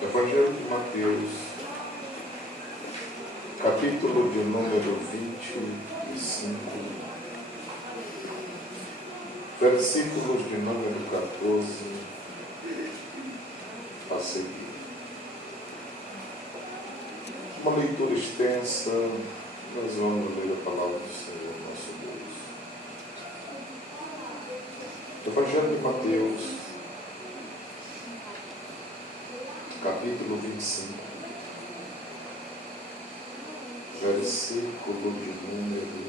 Evangelho de Mateus, capítulo de número 25, versículos de número 14 a seguir. Uma leitura extensa, nós vamos ler a palavra do Senhor, nosso Deus. Evangelho de Mateus, capítulo 25, versículo de número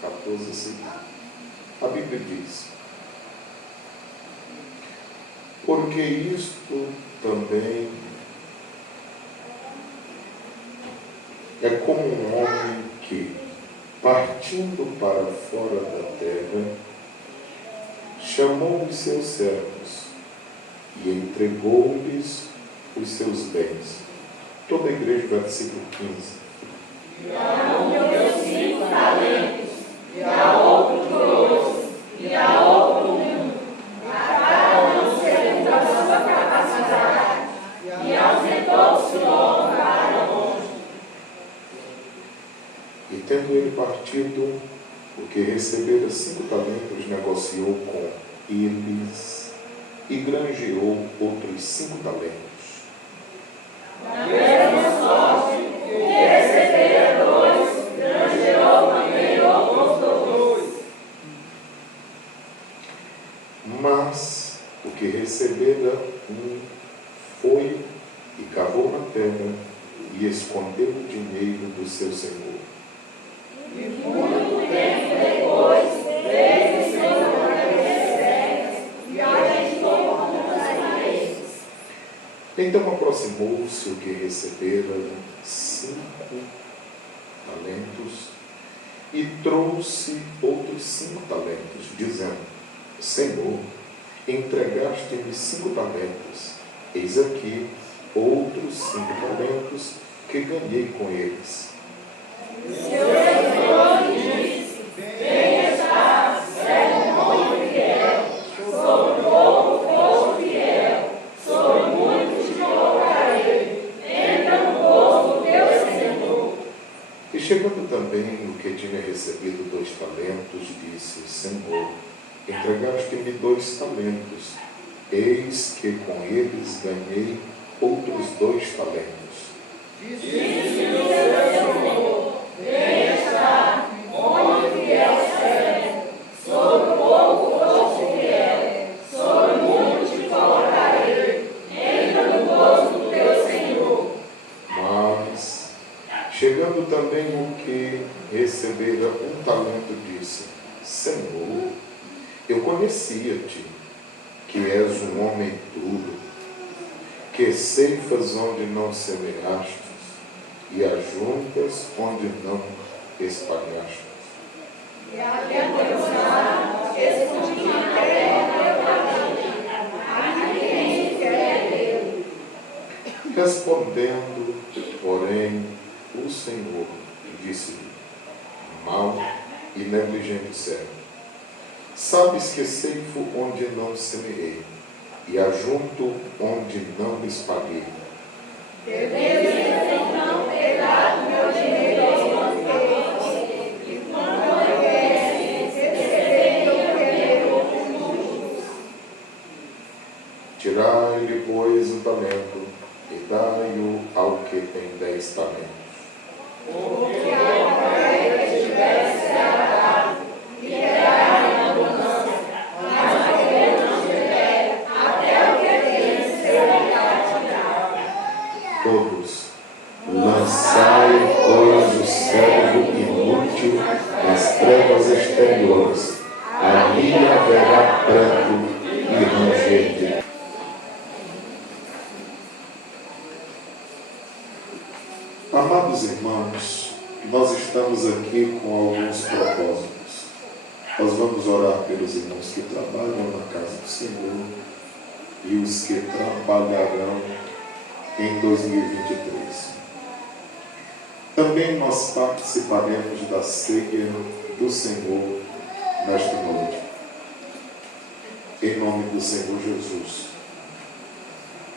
14 a seguir. A Bíblia diz: porque isto também é como um homem que, partindo para fora da terra, chamou os seus servos e entregou-lhes os seus bens. Toda a igreja, versículo 15. E a um deu 5 talentos, e a outro 2, e a outro 1, a cada um segundo a sua capacidade, e ausentou-se logo para longe. E tendo ele partido, o que recebera 5 talentos, negociou com eles e granjeou outros 5 talentos. Da mesma sorte, o que recebera 2, granjeou também outros 2. Mas o que recebera 1 foi e cavou na terra e escondeu o dinheiro do seu senhor. E muito tempo depois, veio o Senhor daqueles servos e aumentou contas a eles. Então aproximou-se o que recebera 5 talentos e trouxe outros 5 talentos, dizendo: Senhor, entregaste-me 5 talentos, eis aqui outros 5 talentos que ganhei com eles. O Senhor entrou e disse: bem está, servo bom e fiel, sobre pouco foste fiel, sobre muito te colocarei, entra no gozo do teu Senhor. E chegando também o que tinha recebido 2 talentos, disse: Senhor, entregaste-me 2 talentos, eis que com eles ganhei outros 2 talentos. Disse-lhe o seu Senhor: bem está, bom e fiel servo, sobre pouco foste fiel, sobre muito te colocarei, entra no gozo do teu Senhor. Mas, chegando também o que recebera 1 talento, disse: Senhor, eu conhecia-te, que és um homem duro, que ceifas onde não semeaste, e ajuntas onde não espalhaste. E havendo pensado, escondi na terra teu talento, a ninguém quer dele. Respondendo, porém, o Senhor disse-lhe: mau e negligente servo, sabes que ceifo onde não semeei, e ajunto onde não espalhei. Deveria então ter dado meu dinheiro aos banqueiros, e quando houvesse, receberia o dinheiro dos justos. Tirai-lhe, pois, o talento, e dai-o ao que tem 10 talentos. Porque aquele que tivesse dado, e terá em abundância, mas aquele que não tiver, até o que tem será tirado. Todos, lançai, pois, o servo inútil nas trevas exteriores, ali haverá pranto e ranger de dentes. Amados irmãos, nós estamos aqui com alguns propósitos. Nós vamos orar pelos irmãos que trabalham na casa do Senhor e os que trabalharão em 2023. Também nós participaremos da ceia do Senhor nesta noite. Em nome do Senhor Jesus.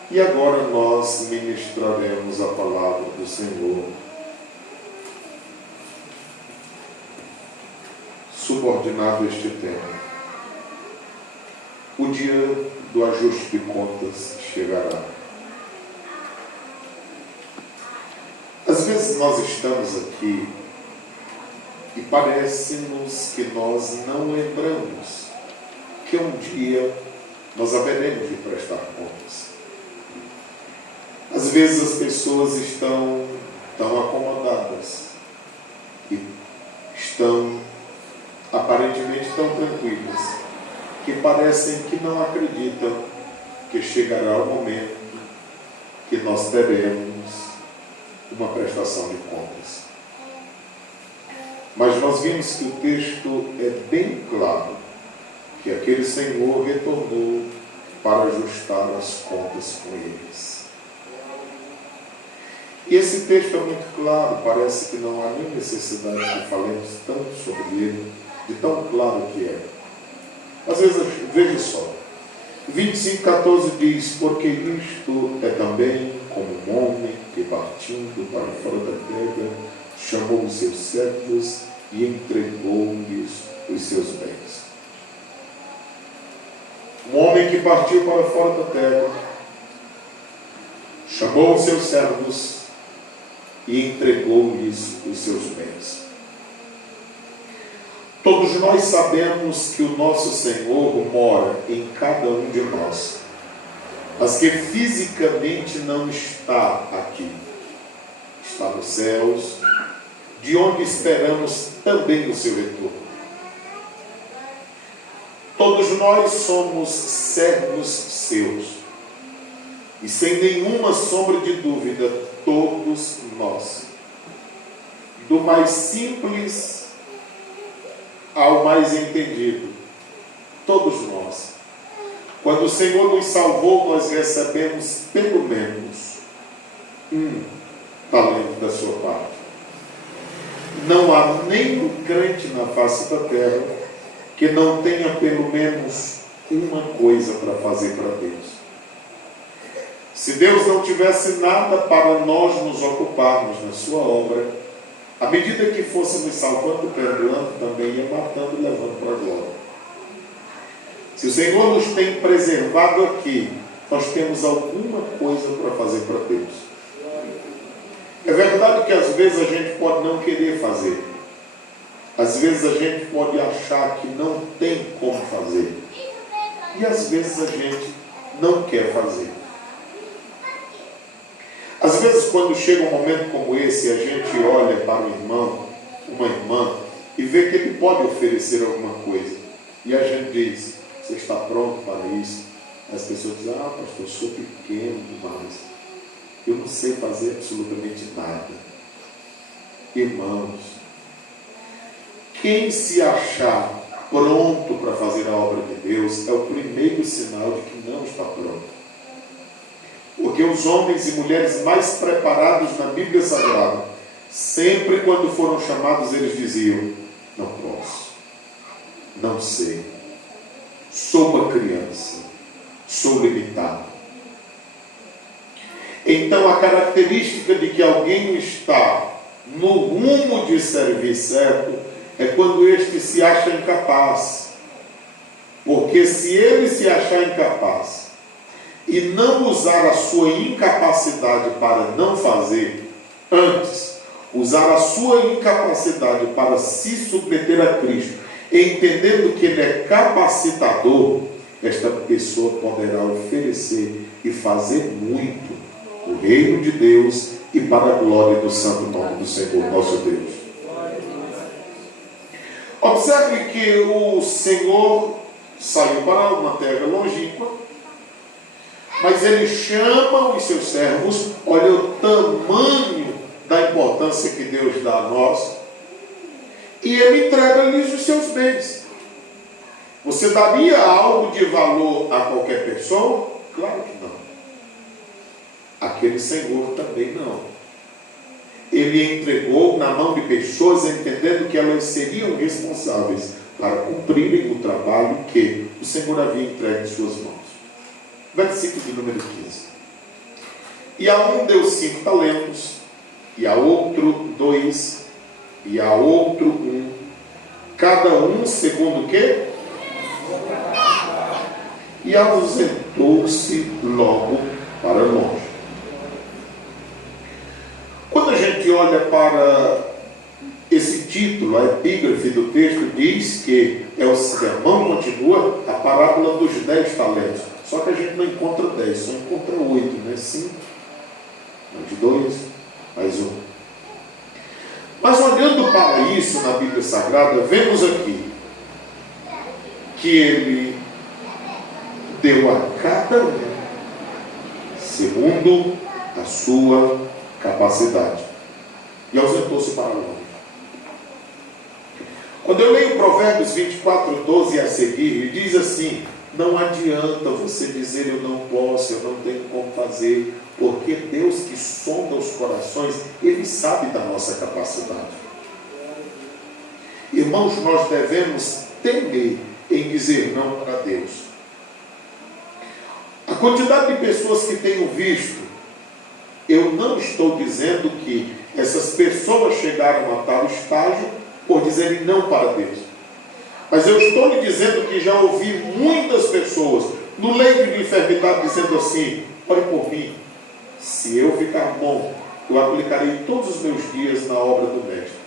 E agora nós ministraremos a palavra do Senhor, subordinado a este tema. O dia do ajuste de contas chegará. Às vezes nós estamos aqui e parece-nos que nós não lembramos que um dia nós haveremos de prestar contas. Às vezes as pessoas estão tão acomodadas e estão aparentemente tão tranquilas que parecem que não acreditam que chegará o momento que nós teremos uma prestação de contas. Mas nós vimos que o texto é bem claro, que aquele Senhor retornou para ajustar as contas com eles. E esse texto é muito claro, parece que não há nem necessidade que falemos tanto sobre ele, de tão claro que é. Às vezes, veja só, 25:14 diz: porque isto é também como um homem que, partindo para fora da terra, chamou os seus servos e entregou-lhes os seus bens. Um homem que partiu para fora da terra, chamou os seus servos e entregou-lhes os seus bens. Todos nós sabemos que o nosso Senhor mora em cada um de nós, mas que fisicamente não está aqui. Está nos céus, de onde esperamos também o seu retorno. Todos nós somos servos seus. E sem nenhuma sombra de dúvida, todos nós, do mais simples ao mais entendido, todos nós, quando o Senhor nos salvou, nós recebemos pelo menos um talento da sua parte. Não há nenhum crente na face da terra que não tenha pelo menos uma coisa para fazer para Deus. Se Deus não tivesse nada para nós nos ocuparmos na sua obra, à medida que fôssemos salvando, perdoando, também ia matando e levando para a glória. Se o Senhor nos tem preservado aqui, nós temos alguma coisa para fazer para Deus. É verdade que às vezes a gente pode não querer fazer. Às vezes a gente pode achar que não tem como fazer. E às vezes a gente não quer fazer. Às vezes, quando chega um momento como esse, a gente olha para um irmão, uma irmã, e vê que ele pode oferecer alguma coisa. E a gente diz: você está pronto para isso? As pessoas dizem: ah, pastor, eu sou pequeno demais. Eu não sei fazer absolutamente nada. Irmãos, quem se achar pronto para fazer a obra de Deus é o primeiro sinal de que não está pronto. Porque os homens e mulheres mais preparados na Bíblia Sagrada, sempre quando foram chamados, eles diziam: não posso, não sei, sou uma criança, sou limitado. Então a característica de que alguém está no rumo de servir certo é quando este se acha incapaz. Porque se ele se achar incapaz e não usar a sua incapacidade para não fazer, antes, usar a sua incapacidade para se submeter a Cristo, entendendo que Ele é capacitador, esta pessoa poderá oferecer e fazer muito o reino de Deus e para a glória do santo nome do Senhor nosso Deus. Observe que o Senhor saiu para uma terra longínqua, mas ele chama os seus servos. Olha o tamanho da importância que Deus dá a nós, e ele entrega-lhes os seus bens. Você daria algo de valor a qualquer pessoa? Claro que não. Aquele Senhor também não. Ele entregou na mão de pessoas, entendendo que elas seriam responsáveis para cumprirem o trabalho que o Senhor havia entregue em suas mãos. Versículo de número 15. E a um deu 5 talentos, e a outro 2, e a outro 1, cada um segundo o quê? E ausentou-se logo para longe. Quando a gente olha para esse título, a epígrafe do texto diz que o sermão continua a parábola dos 10 talentos. Só que a gente não encontra 10, só encontra 8, né? 5, mais 2, mais 1. Mas olhando para isso na Bíblia Sagrada, vemos aqui que ele deu a cada um segundo a sua capacidade e ausentou-se para longe. Quando eu leio Provérbios 24, 12 a seguir, ele diz assim: não adianta você dizer eu não posso, eu não tenho como fazer, porque Deus que sonda os corações, Ele sabe da nossa capacidade. Irmãos, nós devemos temer em dizer não para Deus. A quantidade de pessoas que tenho visto, eu não estou dizendo que essas pessoas chegaram a tal estágio por dizerem não para Deus. Mas eu estou lhe dizendo que já ouvi muitas pessoas no leito de enfermidade dizendo assim: ore por mim, se eu ficar bom, eu aplicarei todos os meus dias na obra do Mestre.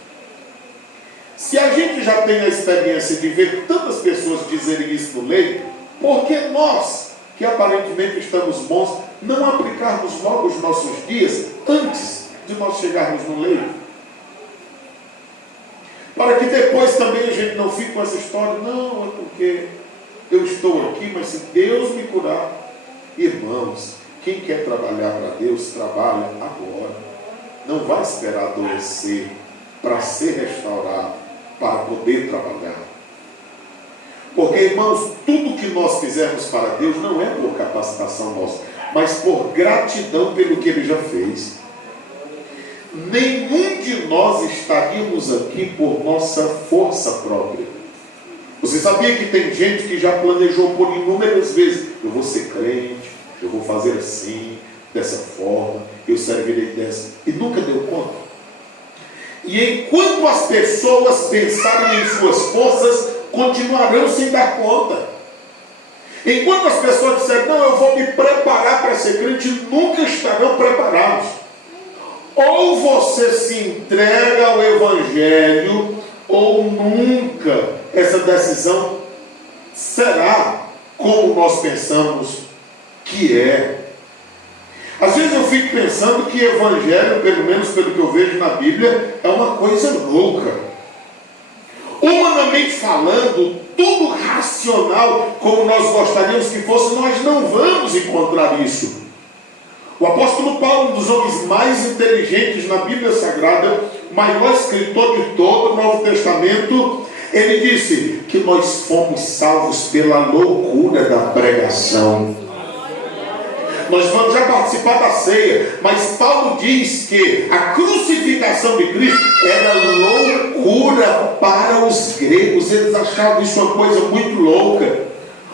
Se a gente já tem a experiência de ver tantas pessoas dizerem isso no leito, por que nós, que aparentemente estamos bons, não aplicarmos logo os nossos dias antes de nós chegarmos no leito? Para que depois também a gente não fique com essa história: não, é porque eu estou aqui, mas se Deus me curar. Irmãos, quem quer trabalhar para Deus, trabalha agora. Não vai esperar adoecer para ser restaurado, para poder trabalhar. Porque, irmãos, tudo que nós fizermos para Deus não é por capacitação nossa, mas por gratidão pelo que Ele já fez. Nenhum de nós estaríamos aqui por nossa força própria. Você sabia que tem gente que já planejou por inúmeras vezes: eu vou ser crente, eu vou fazer assim, dessa forma, eu servirei dessa, e nunca deu conta. E enquanto as pessoas pensarem em suas forças, continuarão sem dar conta. Enquanto as pessoas disserem: não, eu vou me preparar para ser crente, nunca estarão preparados. Ou você se entrega ao Evangelho, ou nunca essa decisão será como nós pensamos que é. Às vezes eu fico pensando que Evangelho, pelo menos pelo que eu vejo na Bíblia, é uma coisa louca. Humanamente falando, tudo racional, como nós gostaríamos que fosse, nós não vamos encontrar isso. O apóstolo Paulo, um dos homens mais inteligentes na Bíblia Sagrada, maior escritor de todo o Novo Testamento, ele disse que nós fomos salvos pela loucura da pregação. Nós vamos já participar da ceia, mas Paulo diz que a crucificação de Cristo era loucura para os gregos. Eles achavam isso uma coisa muito louca.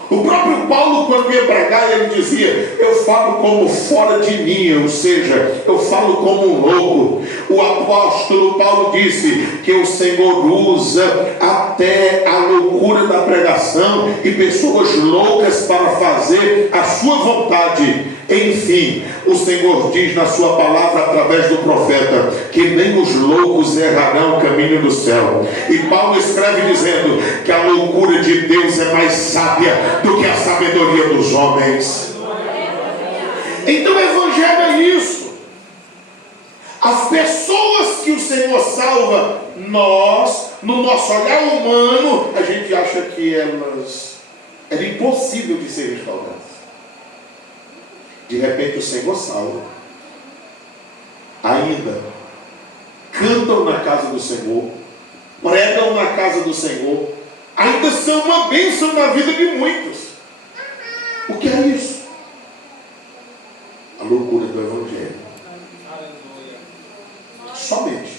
O próprio Paulo, quando ia pregar, ele dizia: eu falo como fora de mim, ou seja, eu falo como um louco. O apóstolo Paulo disse que o Senhor usa até a loucura da pregação e pessoas loucas para fazer a sua vontade. Enfim, o Senhor diz na sua palavra através do profeta que nem os loucos errarão o caminho do céu. E Paulo escreve dizendo que a loucura de Deus é mais sábia do que a sabedoria dos homens. Então o Evangelho é isso. As pessoas que o Senhor salva, nós, no nosso olhar humano, a gente acha que elas era impossível de ser restauradas. De repente o Senhor salva, ainda cantam na casa do Senhor, pregam na casa do Senhor, ainda são uma bênção na vida de muitos. O que é isso? A loucura do Evangelho. Somente.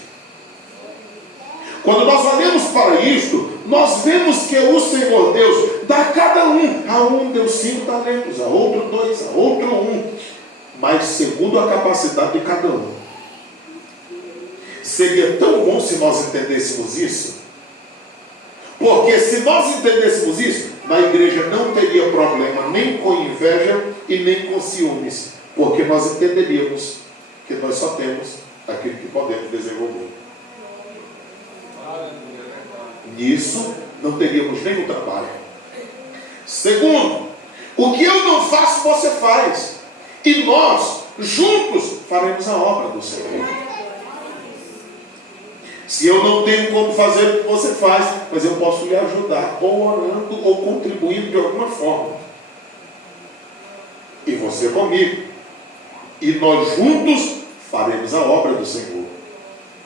Quando nós olhamos para isto, nós vemos que o Senhor Deus dá a cada um. A um deu 5 talentos, a outro 2, a outro 1. mas segundo a capacidade de cada um. Seria tão bom se nós entendêssemos isso, porque se nós entendêssemos isso, na igreja não teria problema nem com inveja e nem com ciúmes, porque nós entenderíamos que nós só temos aquilo que podemos desenvolver. Nisso não teríamos nenhum trabalho. Segundo, o que eu não faço, você faz, e nós juntos faremos a obra do Senhor. Se eu não tenho como fazer o que você faz, mas eu posso lhe ajudar, ou orando, ou contribuindo de alguma forma. E você comigo. E nós juntos faremos a obra do Senhor.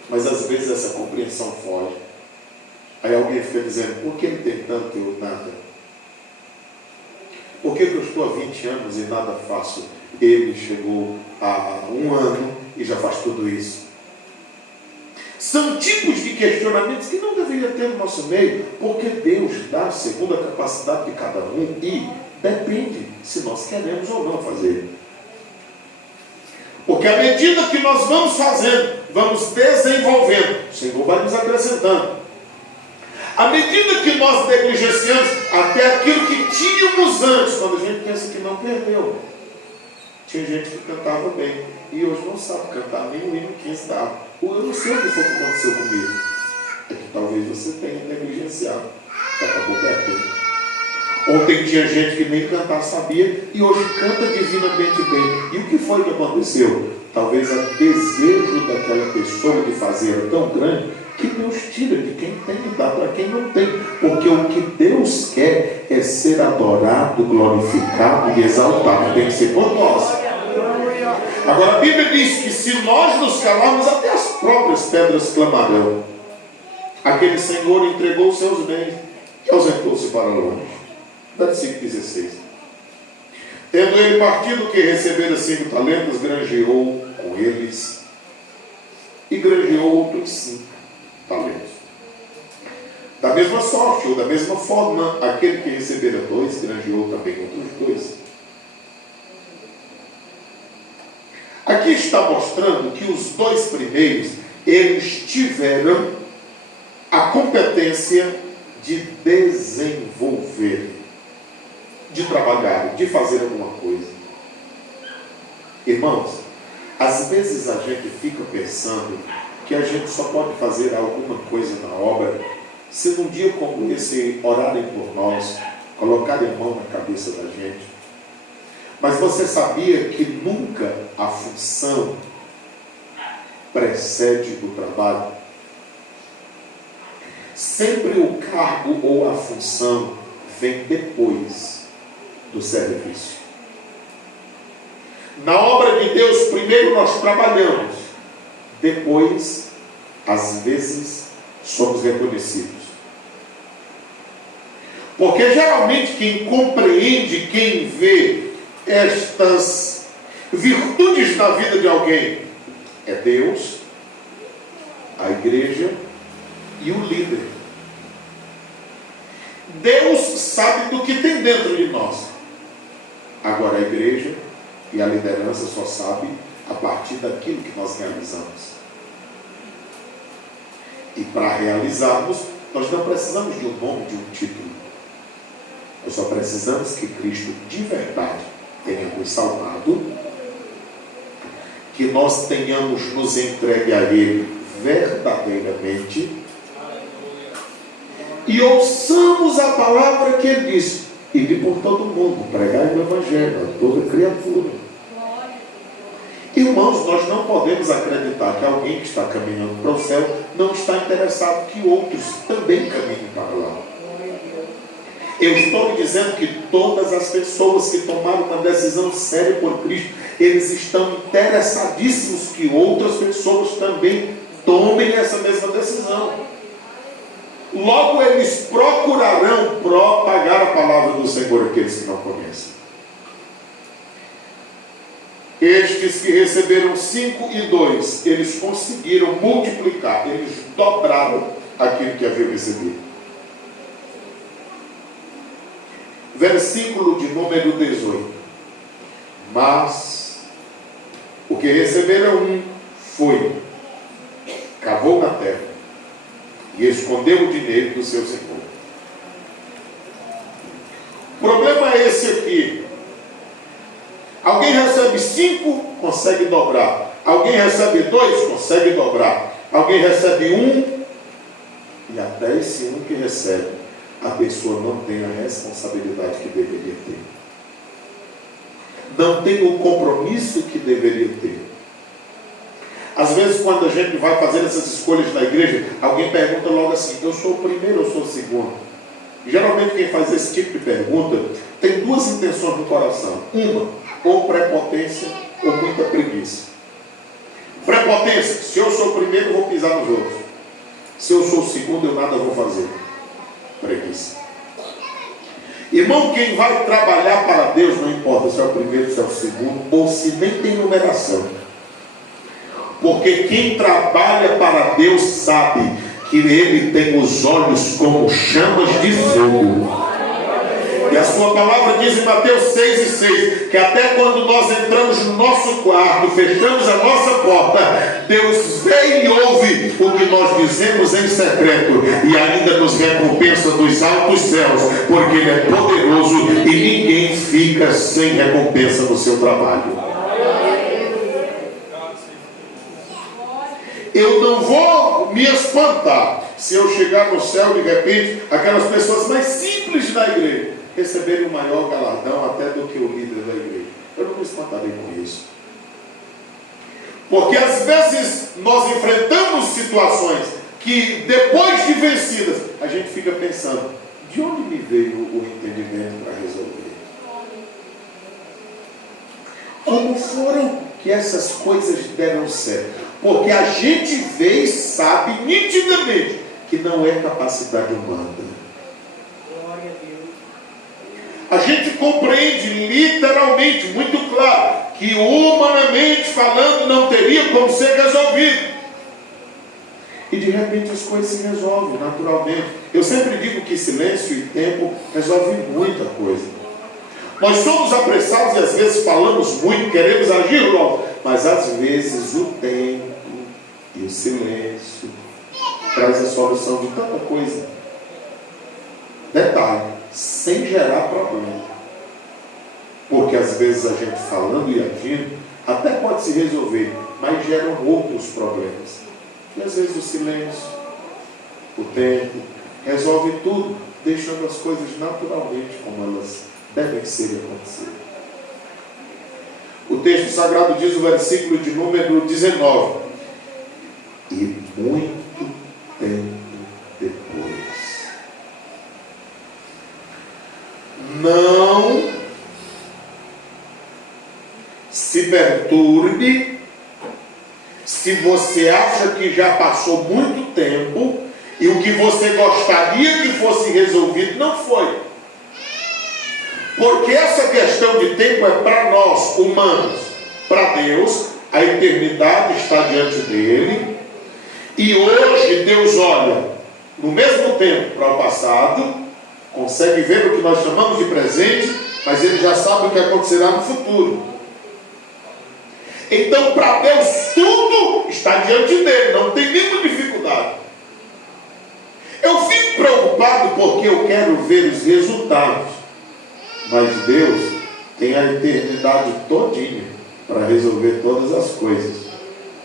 Mas às vezes essa compreensão foge. Aí alguém fica dizendo, por que ele tem tanto e eu nada? Por que eu estou há 20 anos e nada faço? Ele chegou há 1 ano e já faz tudo isso. São tipos de questionamentos que não deveria ter no nosso meio, porque Deus dá segundo a capacidade de cada um e depende se nós queremos ou não fazer. Porque à medida que nós vamos fazendo, vamos desenvolvendo, o Senhor vai nos acrescentando. À medida que nós negligenciamos até aquilo que tínhamos antes, quando a gente pensa que não perdeu. Tinha gente que cantava bem e hoje não sabe cantar nem o hino que estava. Eu não sei o que foi que aconteceu comigo. É que talvez você tenha negligenciado. Acabou perdendo. Ontem tinha gente que nem cantar sabia e hoje canta divinamente bem. E o que foi que aconteceu? Talvez o desejo daquela pessoa de fazer era tão grande que Deus tira de quem tem e dá para quem não tem. Porque o que Deus quer é ser adorado, glorificado e exaltado. Tem que ser por nós. Agora a Bíblia diz que se nós nos calarmos, até as próprias pedras clamarão. Aquele Senhor entregou os seus bens e ausentou-se para longe. Versículo 16. Tendo ele partido que recebera 5 talentos, granjeou com eles e granjeou outros 5 talentos. Da mesma sorte, ou da mesma forma, aquele que recebera 2, granjeou também outros 2. Aqui está mostrando que os 2 primeiros, eles tiveram a competência de desenvolver, de trabalhar, de fazer alguma coisa. Irmãos, às vezes a gente fica pensando que a gente só pode fazer alguma coisa na obra se num dia como esse orarem por nós, colocarem a mão na cabeça da gente. Mas você sabia que nunca a função precede o trabalho? Sempre o cargo ou a função vem depois do serviço. Na obra de Deus, primeiro nós trabalhamos, depois, às vezes, somos reconhecidos. Porque geralmente quem compreende, quem vê estas virtudes na vida de alguém é Deus, a igreja e o líder. Deus sabe do que tem dentro de nós. Agora a igreja e a liderança só sabe a partir daquilo que nós realizamos. E para realizarmos, nós não precisamos de um nome, de um título. Nós só precisamos que Cristo de verdade tenha nos salvado, que nós tenhamos nos entregue a Ele verdadeiramente e ouçamos a palavra que Ele diz: ide por todo mundo, pregai o Evangelho a toda criatura. Irmãos, nós não podemos acreditar que alguém que está caminhando para o céu não está interessado que outros também caminhem para lá. Eu estou dizendo que todas as pessoas que tomaram uma decisão séria por Cristo, eles estão interessadíssimos que outras pessoas também tomem essa mesma decisão. Logo eles procurarão propagar a palavra do Senhor àqueles que não conhecem. Estes que receberam 5 e 2, eles conseguiram multiplicar, eles dobraram aquilo que haviam recebido. Versículo de número 18. Mas Porque receberam foi, cavou na terra e escondeu o dinheiro do seu senhor. O problema é esse aqui. Alguém recebe 5, consegue dobrar. Alguém recebe 2, consegue dobrar. Alguém recebe 1, e até esse 1 que recebe, a pessoa não tem a responsabilidade que deveria ter. Não tem o compromisso que deveria ter. Às vezes, quando a gente vai fazer essas escolhas na igreja, alguém pergunta logo assim: eu sou o primeiro ou sou o segundo? Geralmente quem faz esse tipo de pergunta tem duas intenções no coração. Uma, ou prepotência ou muita preguiça. Prepotência: se eu sou o primeiro, eu vou pisar nos outros. Se eu sou o segundo, eu nada vou fazer. Preguiça. Irmão, quem vai trabalhar para Deus, não importa se é o primeiro, se é o segundo, ou se nem tem numeração. Porque quem trabalha para Deus sabe que Ele tem os olhos como chamas de fogo. E a sua palavra diz em Mateus 6:6, que até quando nós entramos no nosso quarto, fechamos a nossa porta, Deus vê e ouve o que nós dizemos em secreto, e ainda nos recompensa dos altos céus, porque Ele é poderoso e ninguém fica sem recompensa no seu trabalho. Eu não vou me espantar se eu chegar no céu de repente, aquelas pessoas mais simples da igreja receberem um maior galardão até do que o líder da igreja. Eu não me espantarei com isso. Porque às vezes nós enfrentamos situações que depois de vencidas, a gente fica pensando: de onde me veio o entendimento para resolver? Como foram que essas coisas deram certo? Porque a gente vê e sabe nitidamente que não é capacidade humana. A gente compreende literalmente, muito claro, que humanamente falando não teria como ser resolvido. E de repente as coisas se resolvem naturalmente. Eu sempre digo que silêncio e tempo resolvem muita coisa. Nós somos apressados e às vezes falamos muito, queremos agir logo, mas às vezes o tempo e o silêncio traz a solução de tanta coisa. Detalhe, sem gerar problema. Porque às vezes a gente falando e agindo até pode se resolver, mas geram outros problemas. E às vezes o silêncio, o tempo, resolve tudo, deixando as coisas naturalmente como elas devem ser e acontecer. O texto sagrado diz, o versículo de número 19: e muito tempo depois, não se perturbe se você acha que já passou muito tempo e o que você gostaria que fosse resolvido não foi. Porque essa questão de tempo é para nós, humanos. Para Deus, a eternidade está diante dele. E hoje Deus olha no mesmo tempo para o passado, consegue ver o que nós chamamos de presente, mas Ele já sabe o que acontecerá no futuro. Então, para Deus, tudo está diante dele, não tem nenhuma dificuldade. Eu fico preocupado porque eu quero ver os resultados. Mas Deus tem a eternidade todinha para resolver todas as coisas.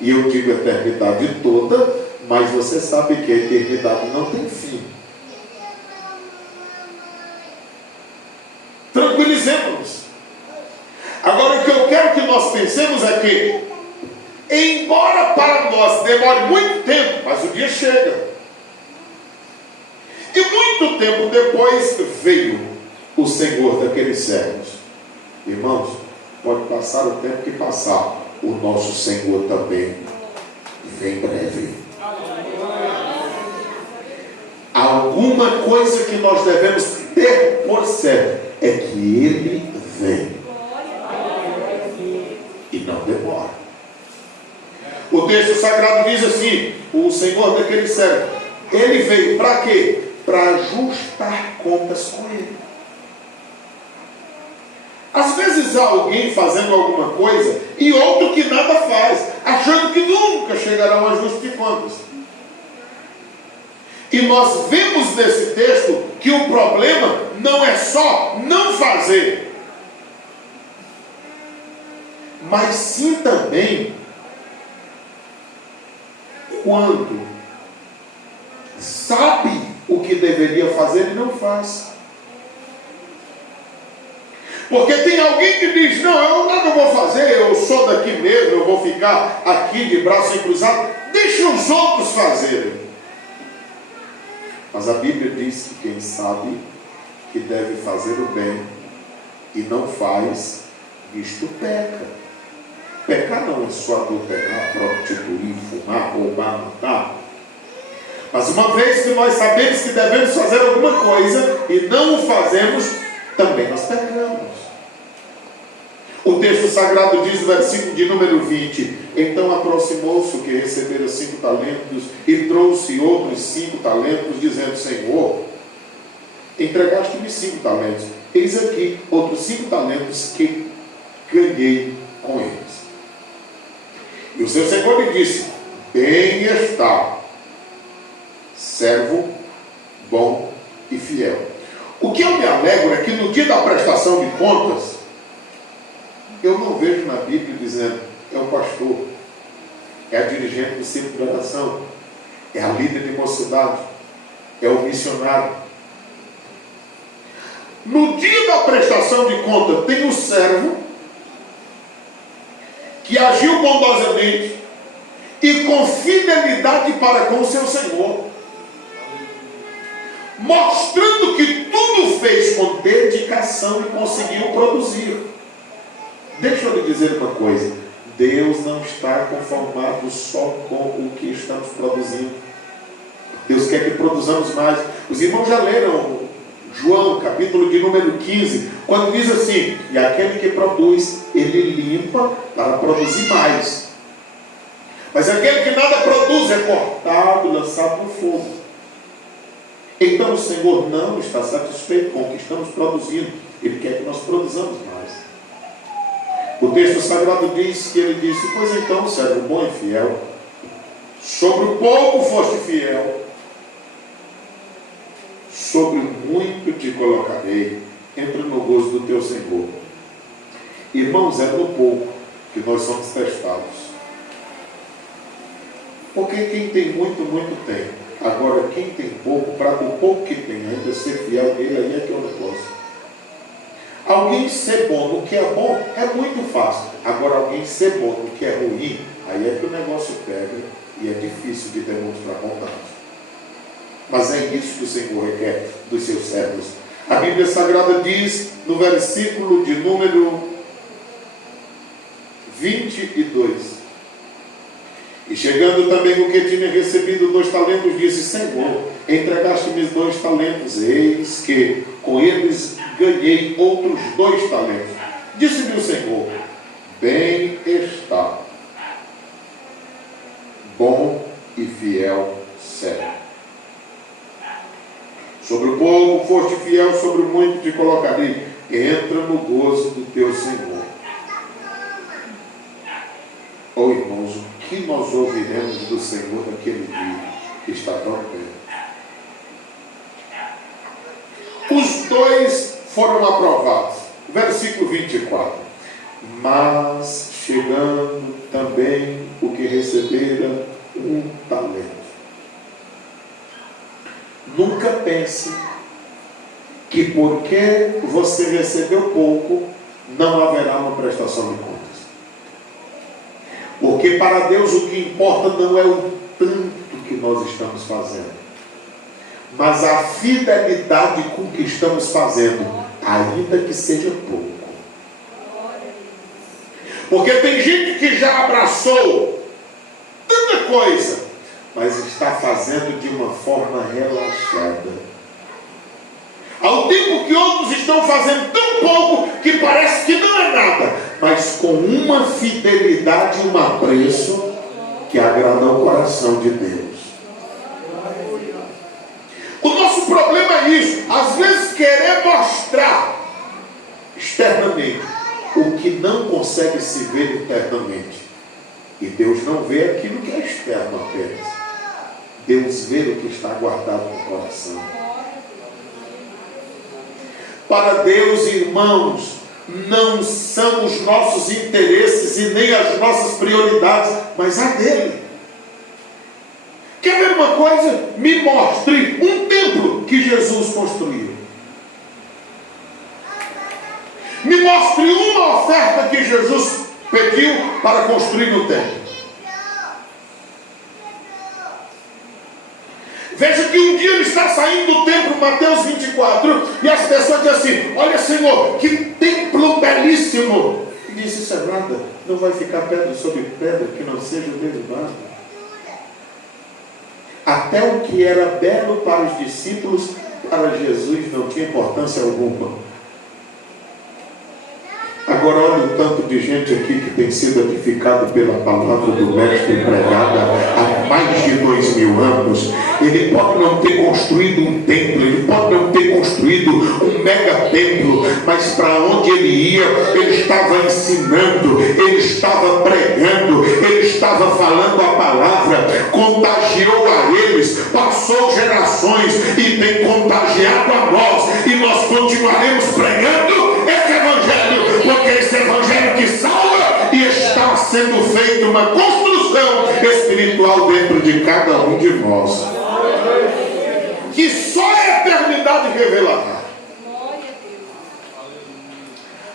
E eu digo eternidade toda, mas você sabe que a eternidade não tem fim. Tranquilizemos-nos. Agora o que eu quero que nós pensemos é que, embora para nós demore muito tempo, mas o dia chega. E muito tempo depois veio o Senhor daqueles servos. Irmãos, pode passar o tempo que passar, o nosso Senhor também vem breve. Alguma coisa que nós devemos ter por certo é que Ele vem e não demora. O texto sagrado diz assim: o Senhor daquele servo, Ele veio para quê? Para ajustar contas com Ele. Às vezes há alguém fazendo alguma coisa e outro que nada E nós vemos nesse texto que o problema não é só não fazer, mas sim também quando sabe o que deveria fazer e não faz. Porque tem alguém que diz: não, eu nada vou fazer, eu sou daqui mesmo, eu vou ficar aqui de braço cruzado, deixa os outros fazerem. Mas a Bíblia diz que quem sabe que deve fazer o bem e não faz, isto peca. Pecar não é só adulterar, prostituir, fumar, roubar, matar. Mas uma vez que nós sabemos que devemos fazer alguma coisa e não o fazemos, também nós pecamos. O texto sagrado diz no versículo de número 20: então aproximou-se o que recebera 5 talentos e trouxe outros 5 talentos, dizendo: Senhor, entregaste-me 5 talentos, eis aqui outros 5 talentos que ganhei com eles. E o seu senhor lhe disse: bem está, servo bom e fiel. O que eu me alegro é que no dia da prestação de contas, eu não vejo na Bíblia dizendo: é o pastor, é a dirigente do centro de oração, é a líder de mocidade, é o missionário. No dia da prestação de conta tem o servo que agiu bondosamente e com fidelidade para com o seu senhor, mostrando que tudo fez com dedicação e conseguiu produzir. Deixa eu lhe dizer uma coisa: Deus não está conformado só com o que estamos produzindo. Deus quer que produzamos mais. Os irmãos já leram João, capítulo de número 15, quando diz assim: e aquele que produz, ele limpa para produzir mais. Mas aquele que nada produz é cortado, lançado no fogo. Então o Senhor não está satisfeito com o que estamos produzindo. Ele quer que nós produzamos mais. O texto sagrado diz que ele disse: pois então, servo bom e fiel, sobre o pouco foste fiel, sobre muito te colocarei, entra no gozo do teu Senhor. Irmãos, é no pouco que nós somos testados. Porque quem tem muito, muito tem. Agora, quem tem pouco, para o pouco que tem ainda ser fiel dele, aí é que é o negócio. Alguém ser bom no que é bom é muito fácil. Agora, alguém ser bom no que é ruim, aí é que o negócio pega e é difícil de demonstrar bondade. Mas é isso que o Senhor requer dos seus servos. A Bíblia Sagrada diz no versículo de número 22: e chegando também o que tinha recebido 2 talentos, disse: Senhor, entregaste-me 2 talentos, eis que com eles ganhei outros 2 talentos. Disse-me o Senhor: bem está, bom e fiel servo. Sobre o pouco foste fiel, sobre o muito te colocarei. Entra no gozo do teu Senhor. Oh, irmãos, o que nós ouviremos do Senhor naquele dia que está tão perto? Os 2 foram aprovados. Versículo 24. Mas chegando também o que recebera 1 talento. Nunca pense que porque você recebeu pouco, não haverá uma prestação de contas. Porque para Deus o que importa não é o tanto que nós estamos fazendo, mas a fidelidade com o que estamos fazendo, ainda que seja pouco. Porque tem gente que já abraçou tanta coisa, mas está fazendo de uma forma relaxada. Ao tempo que outros estão fazendo tão pouco que parece que não é nada, mas com uma fidelidade e um apreço que agrada ao coração de Deus. O nosso problema é isso: às vezes querer mostrar externamente o que não consegue se ver internamente. E Deus não vê aquilo que é externo apenas. Deus vê o que está guardado no coração. Para Deus, irmãos, não são os nossos interesses e nem as nossas prioridades, mas a dele. Quer ver uma coisa? Me mostre um templo que Jesus construiu. Me mostre uma oferta que Jesus pediu para construir no templo. Veja que um dia ele está saindo do templo, Mateus 24, e as pessoas dizem assim: olha, Senhor, que templo belíssimo. E disse: isso é nada, não vai ficar pedra sobre pedra que não seja derribado. Até o que era belo para os discípulos, para Jesus não tinha importância alguma. Agora olha o tanto de gente aqui que tem sido edificado pela palavra do Mestre pregada há mais de 2000 anos. Ele pode não ter construído um templo, ele pode não ter construído um mega templo, mas para onde ele ia, ele estava ensinando, ele estava pregando, ele estava falando a palavra, contagiou a eles, passou gerações e tem contagiado a nós, e nós continuaremos pregando esse evangelho, porque esse evangelho que salva, e está sendo feita uma construção espiritual dentro de cada um de nós, que só a eternidade revelará.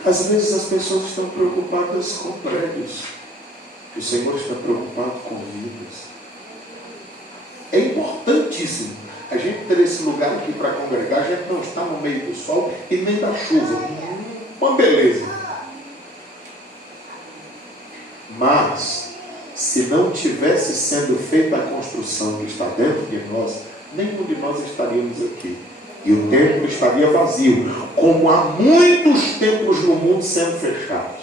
Às vezes as pessoas estão preocupadas com prédios, o Senhor está preocupado com vidas. É importantíssimo a gente ter esse lugar aqui para congregar. A gente não está no meio do sol e nem da chuva. Uma beleza. Mas, se não tivesse sendo feita a construção que está dentro de nós, nenhum de nós estaríamos aqui. E o templo estaria vazio, como há muitos templos no mundo sendo fechados.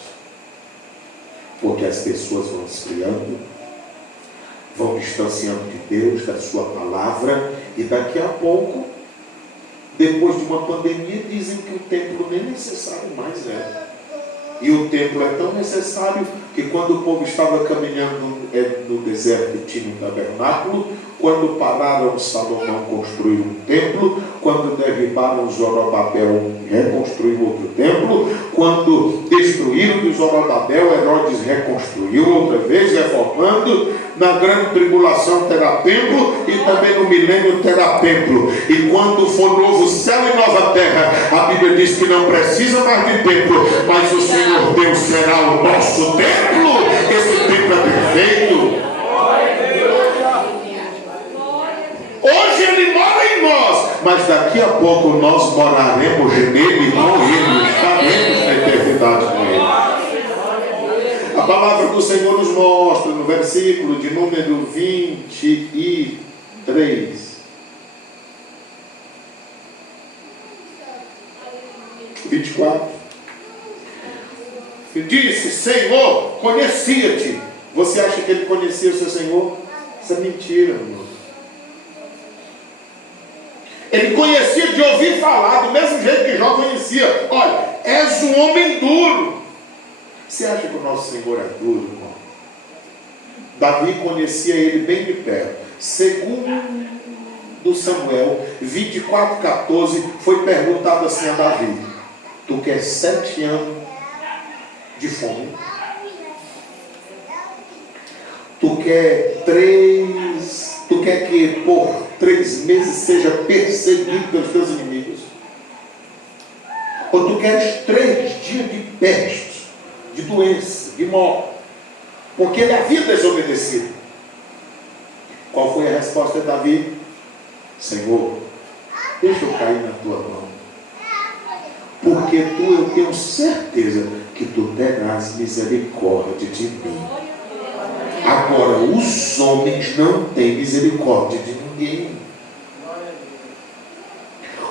Porque as pessoas vão esfriando, vão distanciando de Deus, da sua palavra, e daqui a pouco, depois de uma pandemia, dizem que o templo nem necessário mais é. E o templo é tão necessário que quando o povo estava caminhando no deserto tinha um tabernáculo, quando pararam Salomão construir um templo, quando derribaram Zorobabel reconstruiu outro templo, quando destruíram Zorobabel, Herodes reconstruiu outra vez, reformando. Na grande tribulação terá templo e também no milênio terá templo. E quando for novo céu e nova terra, a Bíblia diz que não precisa mais de templo, mas o Senhor Deus será o nosso templo. Esse templo é perfeito. Hoje Ele mora em nós, mas daqui a pouco nós moraremos nele, com Ele, estaremos na eternidade com Ele. A palavra do Senhor nos mostra no versículo de número 23. 24. Disse: Senhor, conhecia-te. Você acha que ele conhecia o seu Senhor? Isso é mentira, irmão. Ele conhecia de ouvir falar, do mesmo jeito que Jó conhecia. Olha, és um homem duro. Você acha que o nosso Senhor é duro, irmão? Davi conhecia ele bem de perto. Segundo Samuel 24:14, foi perguntado assim a Davi: tu quer 7 anos de fome? Tu quer que por 3 meses seja perseguido pelos teus inimigos? Ou tu queres 3 dias de peste, de doença, de morte? Porque ele havia desobedecido. Qual foi a resposta de Davi? Senhor, deixa eu cair na tua mão, porque tu, eu tenho certeza que tu terás misericórdia de mim. Agora, os homens não têm misericórdia de ninguém.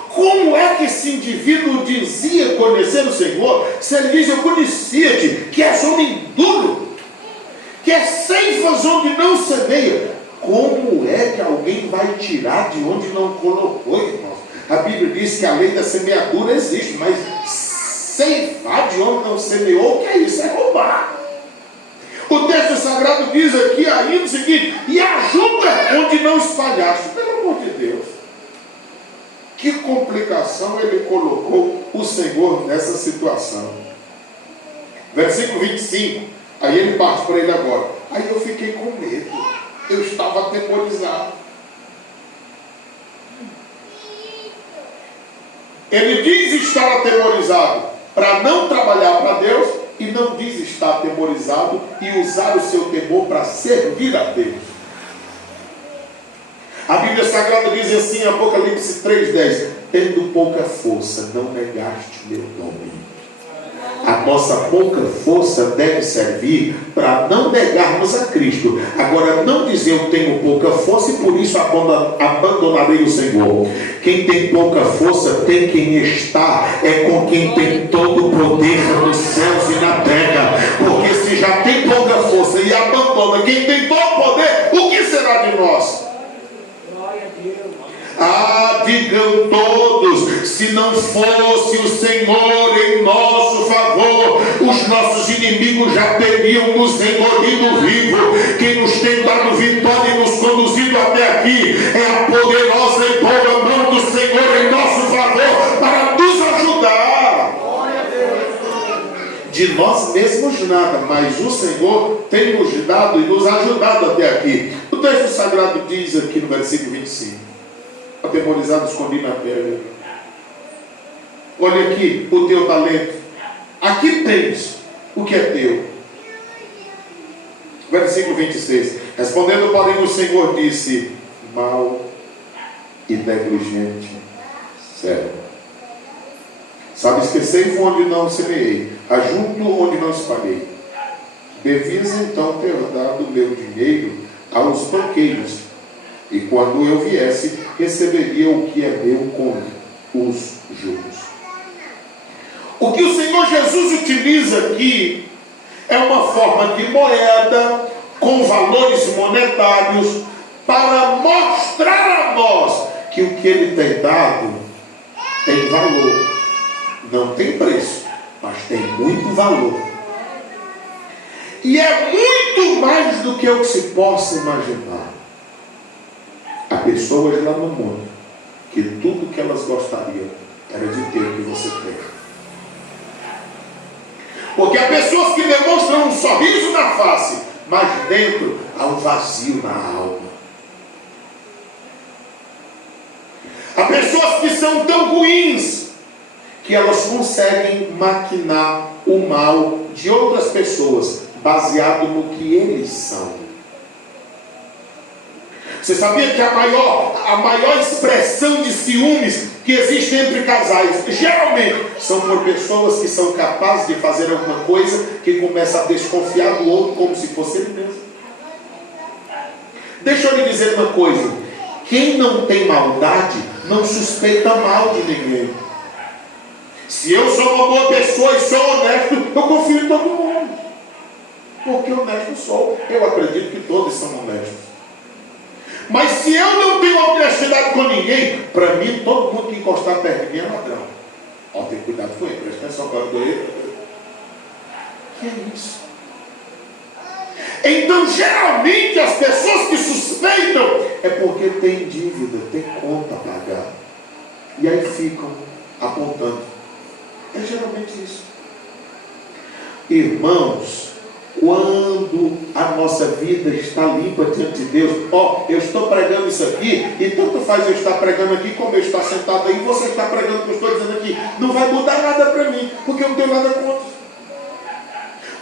Como é que esse indivíduo dizia conhecer o Senhor, se ele diz: eu conhecia-te, que és homem duro, que é ceifas onde não semeia? Como é que alguém vai tirar de onde não colocou, irmãos? A Bíblia diz que a lei da semeadura existe, mas ceifar de onde não semeou, o que é isso? É roubar. O texto Sagrado diz aqui ainda o seguinte: e ajuda onde não espalhaste. Pelo amor de Deus, que complicação ele colocou o Senhor nessa situação. Versículo 25, aí ele parte para ele agora. Aí eu fiquei com medo, eu estava atemorizado. Ele diz estar atemorizado para não trabalhar para Deus, e não diz estar atemorizado e usar o seu temor para servir a Deus. A Bíblia Sagrada diz assim em Apocalipse 3,10: tendo pouca força, não negaste meu nome. A nossa pouca força deve servir para não negarmos a Cristo. Agora, não dizer eu tenho pouca força e por isso abandonarei o Senhor. Quem tem pouca força tem quem está, é com quem tem todo o poder nos céus e na terra. Porque se já tem pouca força e abandona quem tem todo o poder, o que será de nós? Ah, digam todos, se não fosse o Senhor em nosso favor, os nossos inimigos já teriam nos engolido vivo. Quem nos tem dado vitória e nos conduzido até aqui é a poderosa e boa mão do Senhor em nosso favor para nos ajudar. De nós mesmos nada, mas o Senhor tem nos dado e nos ajudado até aqui. O texto sagrado diz aqui no versículo 25: atemorizado, escondi na terra. Olha aqui o teu talento. Aqui tens o que é teu. Versículo 26. Respondendo, porém, o Senhor disse: mal e negligente servo. Sabes que ceifo onde não semeei, ajunto onde não espalhei. Devias então ter dado meu dinheiro aos banqueiros, e quando eu viesse, receberia o que é meu com os juros. O que o Senhor Jesus utiliza aqui é uma forma de moeda com valores monetários para mostrar a nós que o que Ele tem dado tem valor. Não tem preço, mas tem muito valor. E é muito mais do que o que se possa imaginar. Há pessoas lá no mundo que tudo que elas gostariam era de ter o que você tem. Porque há pessoas que demonstram um sorriso na face, mas dentro há um vazio na alma. Há pessoas que são tão ruins que elas conseguem maquinar o mal de outras pessoas baseado no que eles são. Você sabia que a maior expressão de ciúmes que existe entre casais, geralmente, são por pessoas que são capazes de fazer alguma coisa que começa a desconfiar do outro como se fosse ele mesmo. Deixa eu lhe dizer uma coisa: quem não tem maldade não suspeita mal de ninguém. Se eu sou uma boa pessoa e sou honesto, eu confio em todo mundo. Porque honesto sou. Eu acredito que todos são honestos. Mas se eu não tenho honestidade com ninguém, para mim, todo mundo que encostar perto de mim é ladrão. Ó, tem cuidado com ele, presta atenção para ele. Que é isso? Então, geralmente, as pessoas que suspeitam é porque tem dívida, tem conta a pagar. E aí ficam apontando. É geralmente isso. Irmãos, quando a nossa vida está limpa diante de Deus, eu estou pregando isso aqui, e tanto faz eu estar pregando aqui como eu estar sentado aí, você está pregando o que eu estou dizendo aqui, não vai mudar nada para mim, porque eu não tenho nada contra.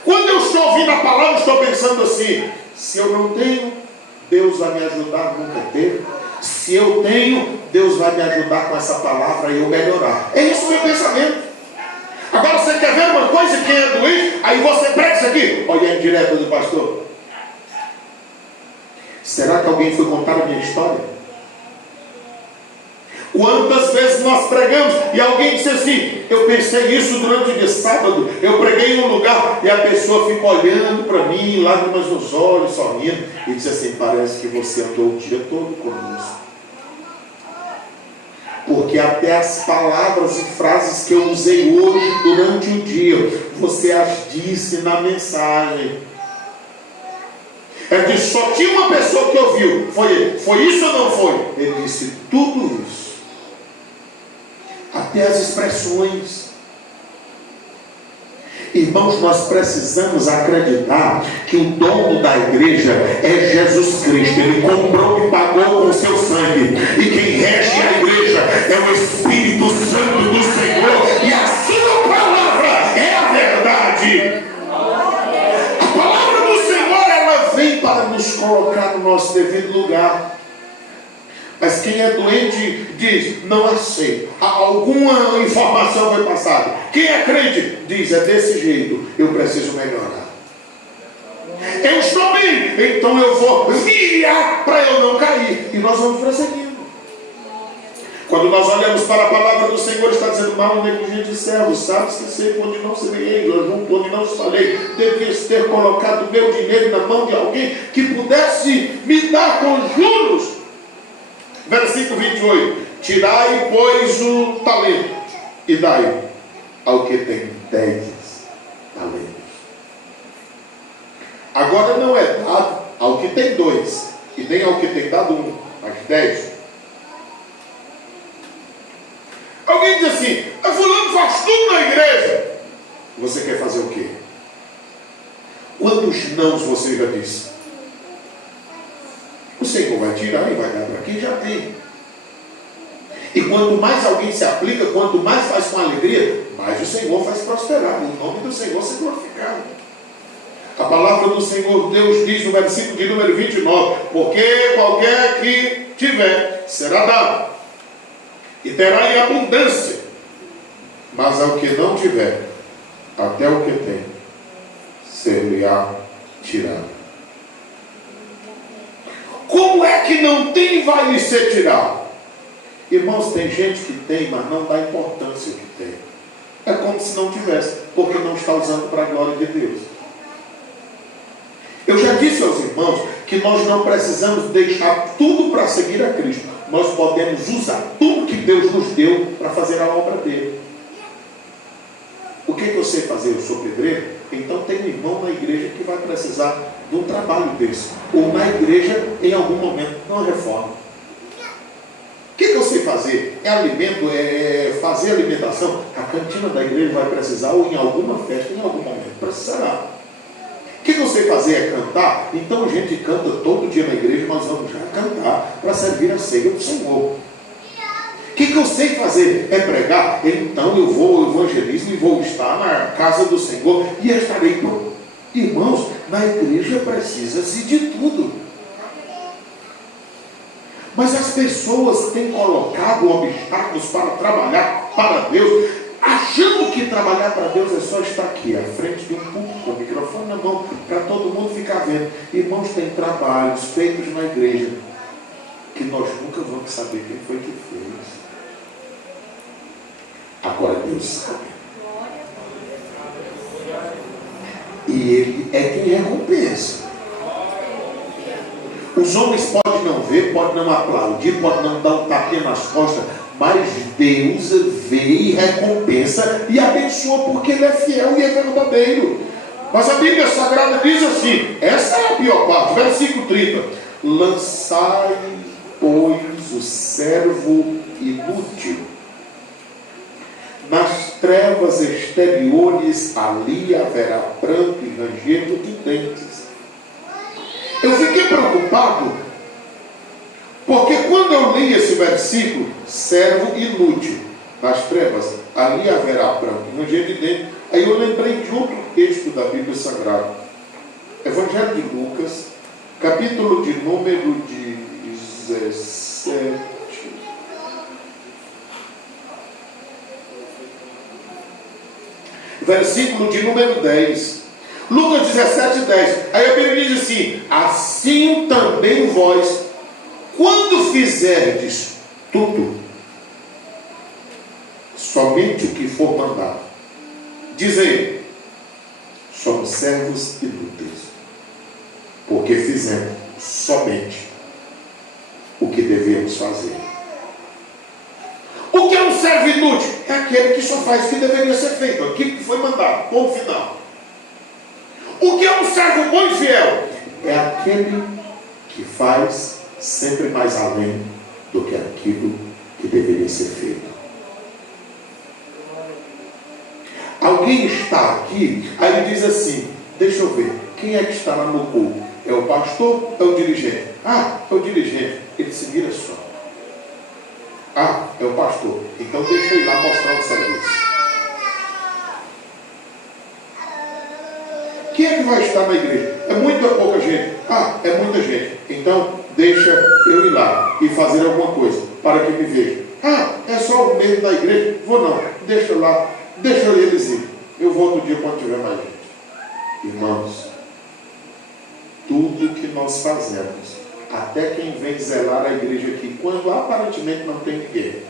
Quando eu estou ouvindo a palavra, eu estou pensando assim: se eu não tenho, Deus vai me ajudar, nunca teve. Se eu tenho, Deus vai me ajudar com essa palavra e eu melhorar. É isso o meu pensamento. Agora você quer ver uma coisa, quem é doente? Aí você prega isso aqui. Olha a indireta do pastor. Será que alguém foi contar a minha história? Quantas vezes nós pregamos e alguém disse assim: eu pensei isso durante o dia sábado, eu preguei em um lugar e a pessoa fica olhando para mim, lágrimas nos olhos, sorrindo, e disse assim: parece que você andou o dia todo conosco. Porque até as palavras e frases que eu usei hoje durante o dia, você as disse na mensagem. Ele disse, só tinha uma pessoa que ouviu, foi ele. Foi isso ou não foi? Ele disse, tudo isso. Até as expressões. Irmãos, nós precisamos acreditar que o dono da igreja é Jesus Cristo. Ele comprou e pagou com o seu sangue. E quem rege a igreja é o Espírito Santo do Senhor. E a sua palavra é a verdade. A palavra do Senhor, ela vem para nos colocar no nosso devido lugar. Mas quem é doente diz, não aceito. Alguma informação foi passada. Quem é crente diz, é desse jeito, eu preciso melhorar. Eu estou bem, então eu vou vigiar para eu não cair. E nós vamos prosseguindo. Quando nós olhamos para a palavra do Senhor, está dizendo, mal negligente servo, sabes que sei onde não semeei, eu junto onde não espalhei. Devias ter colocado o meu dinheiro na mão de alguém que pudesse me dar com juros. Versículo 28. Tirai, pois, o talento e dai ao que tem 10 talentos. Agora não é dado ao que tem 2 e nem ao que tem dado 1, mas 10. Alguém diz assim, a fulano faz tudo na igreja. Você quer fazer o quê? Quantos nãos você já disse? O Senhor vai tirar e vai dar para quem já tem. E quanto mais alguém se aplica, quanto mais faz com alegria, mais o Senhor faz prosperar. O nome do Senhor se glorificado. A palavra do Senhor Deus diz no versículo de número 29, porque qualquer que tiver será dado, e terá em abundância, mas ao que não tiver, até o que tem, ser-lhe-á tirado. Como é que não tem e vai lhe ser tirado? Irmãos, tem gente que tem, mas não dá importância ao que tem. É como se não tivesse, porque não está usando para a glória de Deus. Eu já disse aos irmãos que nós não precisamos deixar tudo para seguir a Cristo. Nós podemos usar tudo que Deus nos deu para fazer a obra dele. O que eu sei fazer? Eu sou pedreiro. Então tem um irmão na igreja que vai precisar de um trabalho desse. Ou na igreja, em algum momento, de uma reforma. O que eu sei fazer? É alimento, é fazer alimentação. A cantina da igreja vai precisar, ou em alguma festa, em algum momento, precisará. O que eu sei fazer é cantar. Então a gente canta todo dia na igreja, nós vamos já cantar para servir a ceia do Senhor. O que eu sei fazer é pregar. Então eu vou ao evangelismo e vou estar na casa do Senhor e estarei pronto. Irmãos, na igreja precisa-se de tudo. Mas as pessoas têm colocado obstáculos para trabalhar para Deus, achando que trabalhar para Deus é só estar aqui, à frente de um púlpito, com o microfone na mão, para todo mundo ficar vendo. Irmãos, tem trabalhos feitos na igreja que nós nunca vamos saber quem foi que fez. Agora Deus sabe. E Ele é quem recompensa. Os homens podem não ver, podem não aplaudir, podem não dar um tapinha nas costas, mas Deus vê e recompensa e abençoa porque Ele é fiel e é verdadeiro. Mas a Bíblia Sagrada diz assim, essa é a pior parte, versículo 30. Lançai, pois, o servo inútil nas trevas exteriores, ali haverá pranto e ranger de dentes. Eu fiquei preocupado, porque quando eu li esse versículo, servo inútil nas trevas, ali haverá pranto e ranger de dentes, aí eu lembrei de outro texto da Bíblia Sagrada, Evangelho de Lucas, capítulo de número 17, versículo de número 10. Lucas 17, 10. Aí a Bíblia diz assim: assim também vós, quando fizerdes tudo, somente o que for mandado, dizei, somos servos inúteis, porque fizemos somente o que devemos fazer. O que é um servo inútil? É aquele que só faz o que deveria ser feito, aquilo que foi mandado, ponto final. O que é um servo bom e fiel? É aquele que faz sempre mais além do que aquilo que deveria ser feito. Alguém está aqui, aí ele diz assim, deixa eu ver, quem é que está lá no culto? É o pastor? É o dirigente? Ah, é o dirigente. Ele se vira só. Ah, é o pastor. Então deixa eu ir lá mostrar o serviço. Quem é que vai estar na igreja? É muita ou pouca gente? Ah, é muita gente. Então deixa eu ir lá e fazer alguma coisa para que me veja. Ah, é só o meio da igreja? Vou não. Deixa eu lá. Deixa eles ir. Eu vou outro dia quando tiver mais gente. Irmãos, tudo que nós fazemos, até quem vem zelar a igreja aqui, quando aparentemente não tem ninguém,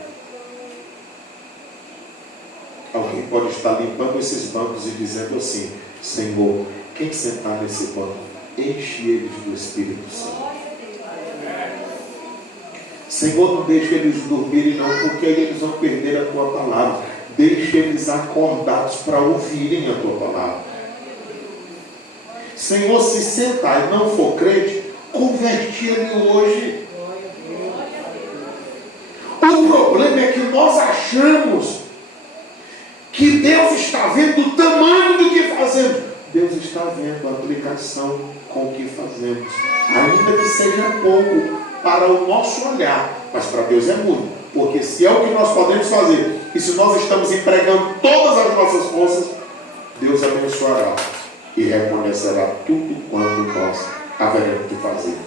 alguém pode estar limpando esses bancos e dizendo assim, Senhor, quem sentar nesse banco, enche eles do Espírito Santo. Senhor, não deixe eles dormirem não, porque aí eles vão perder a tua palavra. Deixe eles acordados para ouvirem a tua palavra. Senhor, se sentar e não for crente, converte ele hoje. O problema é que nós achamos que Deus está vendo o tamanho do que fazemos. Deus está vendo a aplicação com o que fazemos, ainda que seja pouco para o nosso olhar, mas para Deus é muito, porque se é o que nós podemos fazer, e se nós estamos empregando todas as nossas forças, Deus abençoará e reconhecerá tudo quanto nós haveremos de fazer.